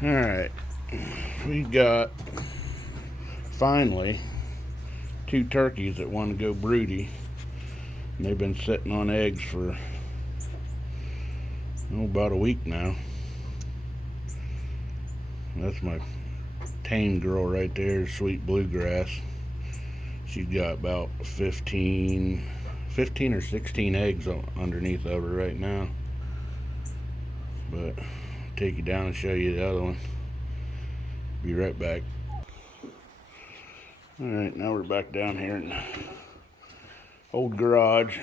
Alright, we got finally 2 turkeys that want to go broody. And they've been sitting on eggs for about a week now. That's my tame girl right there, Sweet Bluegrass. She's got about 15 or 16 eggs underneath of her right now. But I'll take you down and show you the other one. Be right back. Alright, now we're back down here in the old garage.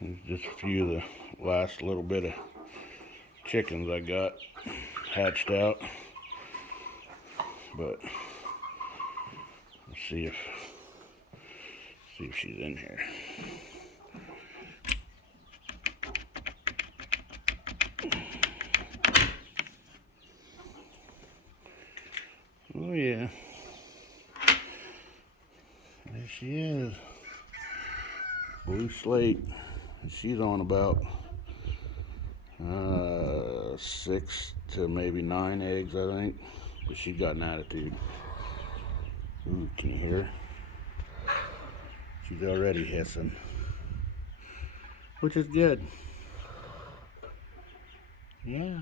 There's just a few of the last little bit of chickens I got hatched out. But let's see if she's in here. Oh yeah, there she is. Blue slate. She's on about 6 to maybe 9 eggs, I think. But she's got an attitude. Ooh, can you hear her? She's already hissing, which is good. Yeah.